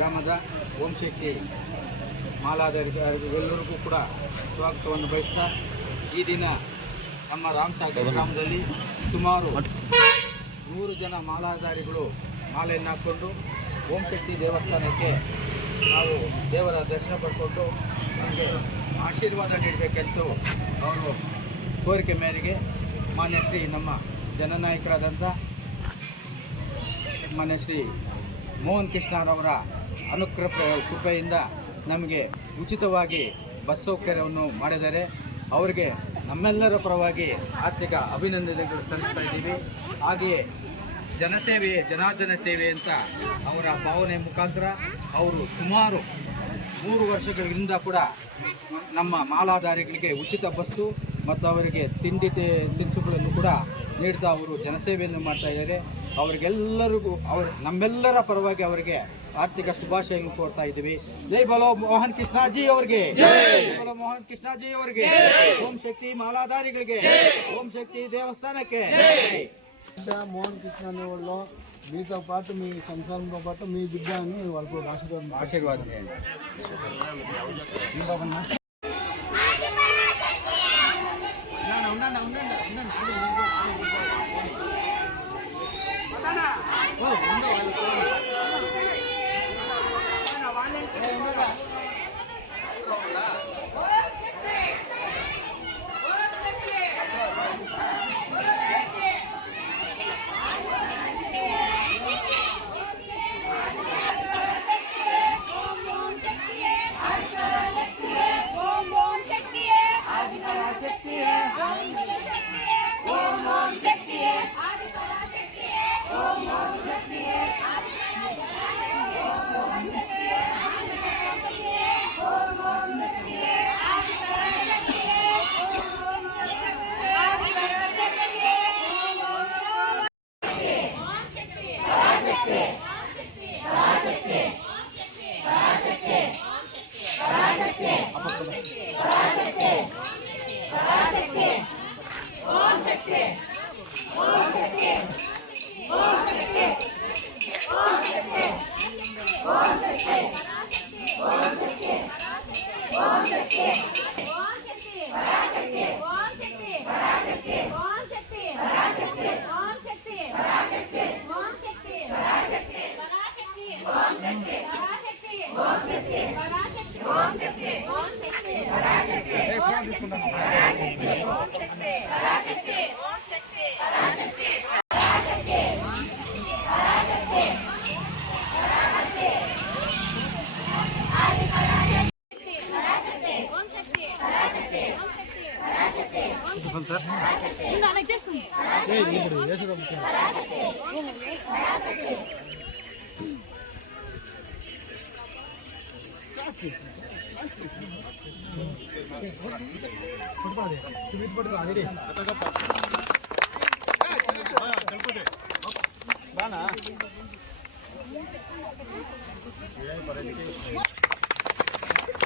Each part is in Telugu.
ಗ್ರಾಮದ ಓಂ ಶಕ್ತಿ ಮಾಲಾಧಾರಿಗಳೆಲ್ಲರಿಗೂ ಕೂಡ ಸ್ವಾಗತವನ್ನು ಬಯಸ್ತಾ ಈ ದಿನ ನಮ್ಮ ರಾಮಸಾಗರ ಗ್ರಾಮದಲ್ಲಿ ಸುಮಾರು 100 ಜನ ಮಾಲಾಧಾರಿಗಳು ಮಾಲೆಯನ್ನು ಹಾಕ್ಕೊಂಡು ಓಂ ಶಕ್ತಿ ದೇವಸ್ಥಾನಕ್ಕೆ ನಾವು ದೇವರ ದರ್ಶನ ಪಡ್ಕೊಂಡು ನಮಗೆ ಆಶೀರ್ವಾದ ನೀಡಬೇಕೆಂದು ಅವರು ಕೋರಿಕೆ ಮೇರೆಗೆ ಮಾನ್ಯ ಶ್ರೀ ನಮ್ಮ ಜನನಾಯಕರಾದಂಥ ಮಾನ್ಯ ಶ್ರೀ ಮೋಹನ್ ಕೃಷ್ಣರವರ ಕೃಪೆಯಿಂದ ನಮಗೆ ಉಚಿತವಾಗಿ ಬಸ್ ಸೌಕರ್ಯವನ್ನು ಮಾಡಿದ್ದಾರೆ. ಅವರಿಗೆ ನಮ್ಮೆಲ್ಲರ ಪರವಾಗಿ ಆರ್ಥಿಕ ಅಭಿನಂದನೆಗಳು ಸಲ್ಲಿಸ್ತಾ ಇದ್ದೀವಿ. ಹಾಗೆಯೇ ಜನಸೇವೆ ಜನಾರ್ದನ ಸೇವೆ ಅಂತ ಅವರ ಭಾವನೆ ಮುಖಾಂತರ ಅವರು ಸುಮಾರು 3 ವರ್ಷಗಳಿಂದ ಕೂಡ ನಮ್ಮ ಮಾಲಾಧಾರಿಗಳಿಗೆ ಉಚಿತ ಬಸ್ಸು ಮತ್ತು ಅವರಿಗೆ ತಿನಿಸುಗಳನ್ನು ಕೂಡ ನೀಡ್ತಾ ಅವರು ಜನಸೇವೆಯನ್ನು ಮಾಡ್ತಾ ಇದ್ದಾರೆ. ಅವರಿಗೆಲ್ಲರಿಗೂ ನಮ್ಮೆಲ್ಲರ ಪರವಾಗಿ ಅವರಿಗೆ ಆರ್ಥಿಕ ಶುಭಾಶಯಗಳನ್ನು ಕೋರ್ತಾ ಇದ್ದೀವಿ. ಜೈ ಬಲೋ ಮೋಹನ್ ಕೃಷ್ಣಾಜಿ ಅವರಿಗೆ, ಜೈ ಬಲೋ ಮೋಹನ್ ಕೃಷ್ಣಾಜಿ ಅವರಿಗೆ, ಓಂ ಶಕ್ತಿ మాలాధారిಗಳಿಗೆ, ఓం శక్తి దేవస్థానಕ್ಕೆ. మోహన్ కృష్ణ అనేవాళ్ళు మీతో పాటు మీ సంసారంతో పాటు మీ బిడ్డ అని వాళ్ళకు ఆశీర్వాదం చేయండి.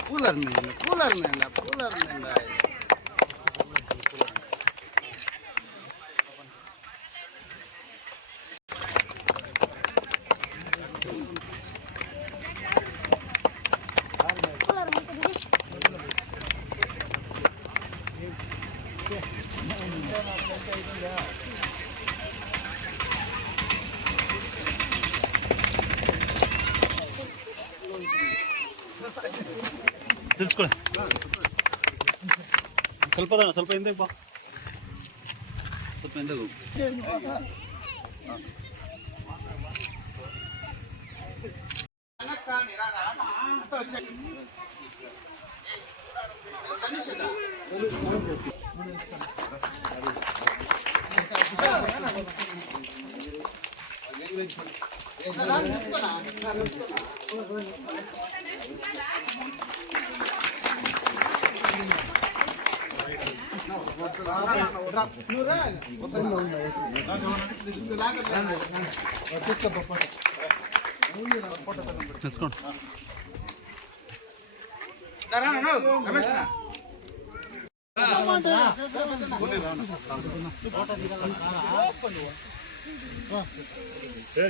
కూలర్ నిండా తెలుసుకోండి. ಸ್ವಲ್ಪ ಹಿಂದೆ ಬಾ, ಸ್ವಲ್ಪ ಹಿಂದೆ ಹೋಗು. తెలుసుకోండి.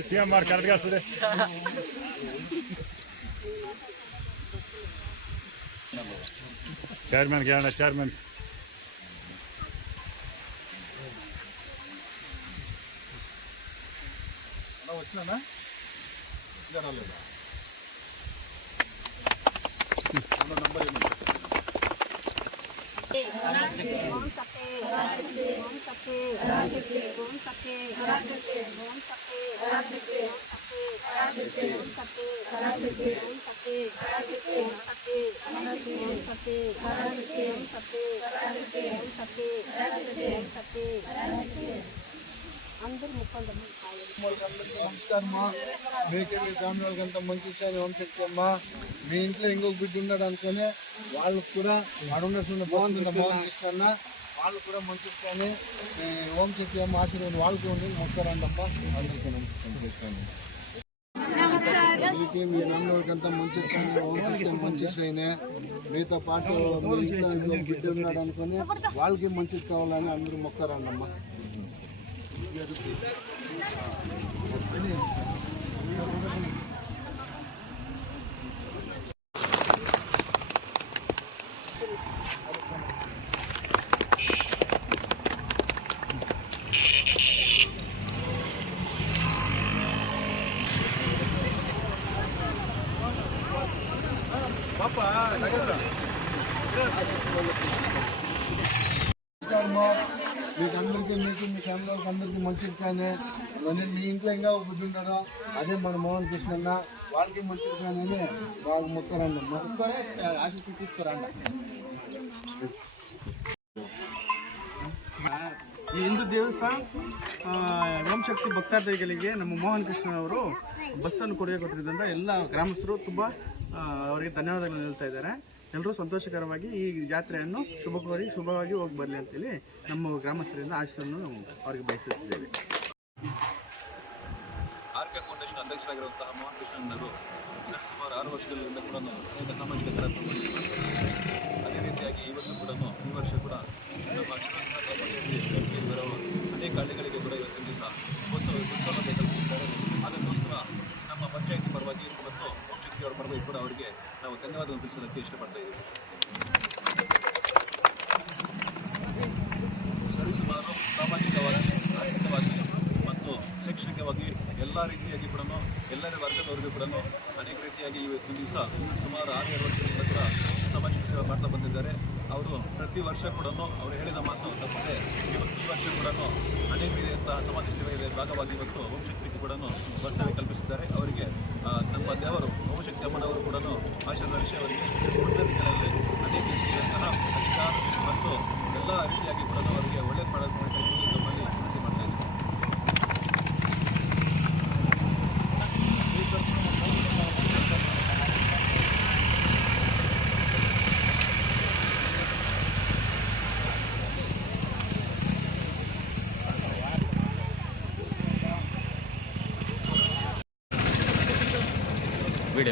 ಸಿಎಂ ಮಾಡಿ ಕರೆಕ್ಟ್గా ಸುರೇಶ್ చైర్మన్ కేరళ చైర్మన్ వచ్చినా రాలేదా నంబర్ ఏమన్నా నమస్కారమ్మా. మీకెళ్ళి ఫ్యామిలీ వాళ్ళకంతా మంచి ఇచ్చాను. ఓం శక్తి అమ్మ. మీ ఇంట్లో ఇంకొక బిడ్డ ఉన్నాడు అనుకుని వాళ్ళకు కూడా అడుగుతున్న బాగుంటుంది మోహన్ కృష్ణ అన్న. వాళ్ళు కూడా మంచి ఇచ్చాను. ఓం శక్తి అమ్మ ఆశీర్వాదం వాళ్ళకి ఉంది. మొక్కరండి అమ్మ. అందరికీ నమస్కారం. మీకు మీ నమ్మకంతా మంచి ఇచ్చాను. ఓం శక్తి మంచి ఇస్తాయినే. మీతో పాటు మీ ఇంట్లో ఇంకొక బిడ్డ ఉన్నాడు అనుకుని వాళ్ళకి మంచి కావాలని అందరూ మొక్కరండి అమ్మ. మీకు అందరికీ మీకు మీ ఫ్యామిలీ వాళ్ళకి అందరికీ మంచిది. కానీ మీ ఇంట్లో ఇంకా ఒక బుద్ధి ఉన్నాడు, అదే మన మోహన్ కృష్ణ అన్న. వాళ్ళకి మంచిది కానీ బాగా మొక్కరండి అమ్మ. ఆశీస్సులు తీసుకురండి. ಈ ಇಂದು ದಿವಸ ಓಂ ಶಕ್ತಿ ಭಕ್ತಾದಿಗಳಿಗೆ ನಮ್ಮ ಮೋಹನ್ ಕೃಷ್ಣ ಅವರು ಬಸ್ಸನ್ನು ಕೊಡುಗೆ ಕೊಟ್ಟಿದ್ದರಿಂದ ಎಲ್ಲ ಗ್ರಾಮಸ್ಥರು ತುಂಬ ಅವರಿಗೆ ಧನ್ಯವಾದಗಳನ್ನು ಹೇಳ್ತಾ ಇದ್ದಾರೆ. ಎಲ್ಲರೂ ಸಂತೋಷಕರವಾಗಿ ಈ ಜಾತ್ರೆಯನ್ನು ಶುಭವಾಗಿ ಹೋಗಿ ಬರಲಿ ಅಂತೇಳಿ ನಮ್ಮ ಗ್ರಾಮಸ್ಥರಿಂದ ಆಶೀಸ್ಸನ್ನು ಅವರಿಗೆ ಬಯಸುತ್ತಿದ್ದೇವೆ. ಆರ್ಕೆ ಫೌಂಡೇಶನ್ ಅಧ್ಯಕ್ಷರಾಗಿರುವಂತಹ ಮೋಹನ್ ಕೃಷ್ಣನವರು ಸುಮಾರು 6 ವರ್ಷಗಳಿಂದ ಕೂಡ ಅನೇಕ ಸಾಮಾಜಿಕ ಕಾರ್ಯಕ್ರಮಗಳಲ್ಲಿ ಅದೇ ರೀತಿಯಾಗಿ ಇವತ್ತು ಕೂಡ ಈ ವರ್ಷ ಕೂಡ ನಮ್ಮ ಬರೋ ಅನೇಕ ಹಳ್ಳಿಗಳಿಗೆ ಕೂಡ ಇವತ್ತಿನ ದಿವಸ ಸೌಲಭ್ಯ ಕಲ್ಪಿಸಿದ್ದಾರೆ. ಅದಕ್ಕೋಸ್ಕರ ನಮ್ಮ ಪಂಚಾಯಿತಿ ಪರವಾಗಿ ಮತ್ತು ಓಂ ಶಕ್ತಿಯವರ ಪರವಾಗಿ ಕೂಡ ಅವರಿಗೆ ನಾವು ಧನ್ಯವಾದವನ್ನು ತಿಳಿಸೋದಕ್ಕೆ ಇಷ್ಟಪಡ್ತಾ ಇದ್ದೀವಿ. ಸರಿಸುಮಾರು ಸಾಮಾಜಿಕವಾಗಿ ಆರ್ಥಿಕವಾಗಿ ಮತ್ತು ಶೈಕ್ಷಣಿಕವಾಗಿ ಎಲ್ಲ ರೀತಿಯಾಗಿ ಕೂಡ ಎಲ್ಲರ ವರ್ಗದವರಿಗೂ ಕೂಡ ಅನೇಕ ರೀತಿಯಾಗಿ ಇವತ್ತಿನ ದಿವಸ ಸುಮಾರು 6-7 ವರ್ಷಗಳಿಂದ ಕೂಡ ಸಾಮಾಜಿಕ ಸೇವೆ ಮಾಡ್ತಾ ಬಂದಿದ್ದಾರೆ. ಅವರು ಪ್ರತಿ ವರ್ಷ ಕೂಡ ಅವರು ಹೇಳಿದ ಮಾತು ತಪ್ಪದೆ ಈ ವರ್ಷ ಕೂಡ ಅನೇಕ ರೀತಿಯಂತಹ ಸಮಾಜ ಸೇವೆಯ ಭಾಗವಾಗಿ ಇವತ್ತು ಓಂ ಶಕ್ತಿಗೆ ಕೂಡ ಬಸ್ ಸೇವೆ ಕಲ್ಪಿಸಿದ್ದಾರೆ. ಅವರಿಗೆ ನಮ್ಮ ದೇವರು ಓಂ ಶಕ್ತಿ ಅಮ್ಮನವರು ಕೂಡ ಆಶೀರ್ವದಿಸಿ ಅವರಿಗೆ ದಿನಗಳಲ್ಲಿ ಅನೇಕ ರೀತಿಯಂತಹ ಅಧಿಕಾರ ಮತ್ತು ಎಲ್ಲ ರೀತಿಯಾಗಿ ಕೂಡ ಅವರಿಗೆ ಒಳ್ಳೆಯ ಮಾಡೋದು ತಮ್ಮಲ್ಲಿ ವಿನಂತಿ ಮಾಡ್ತಾ ಇದ್ದೀವಿ.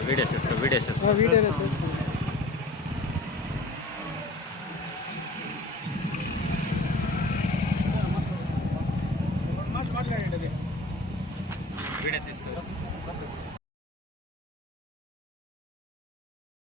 వీడియో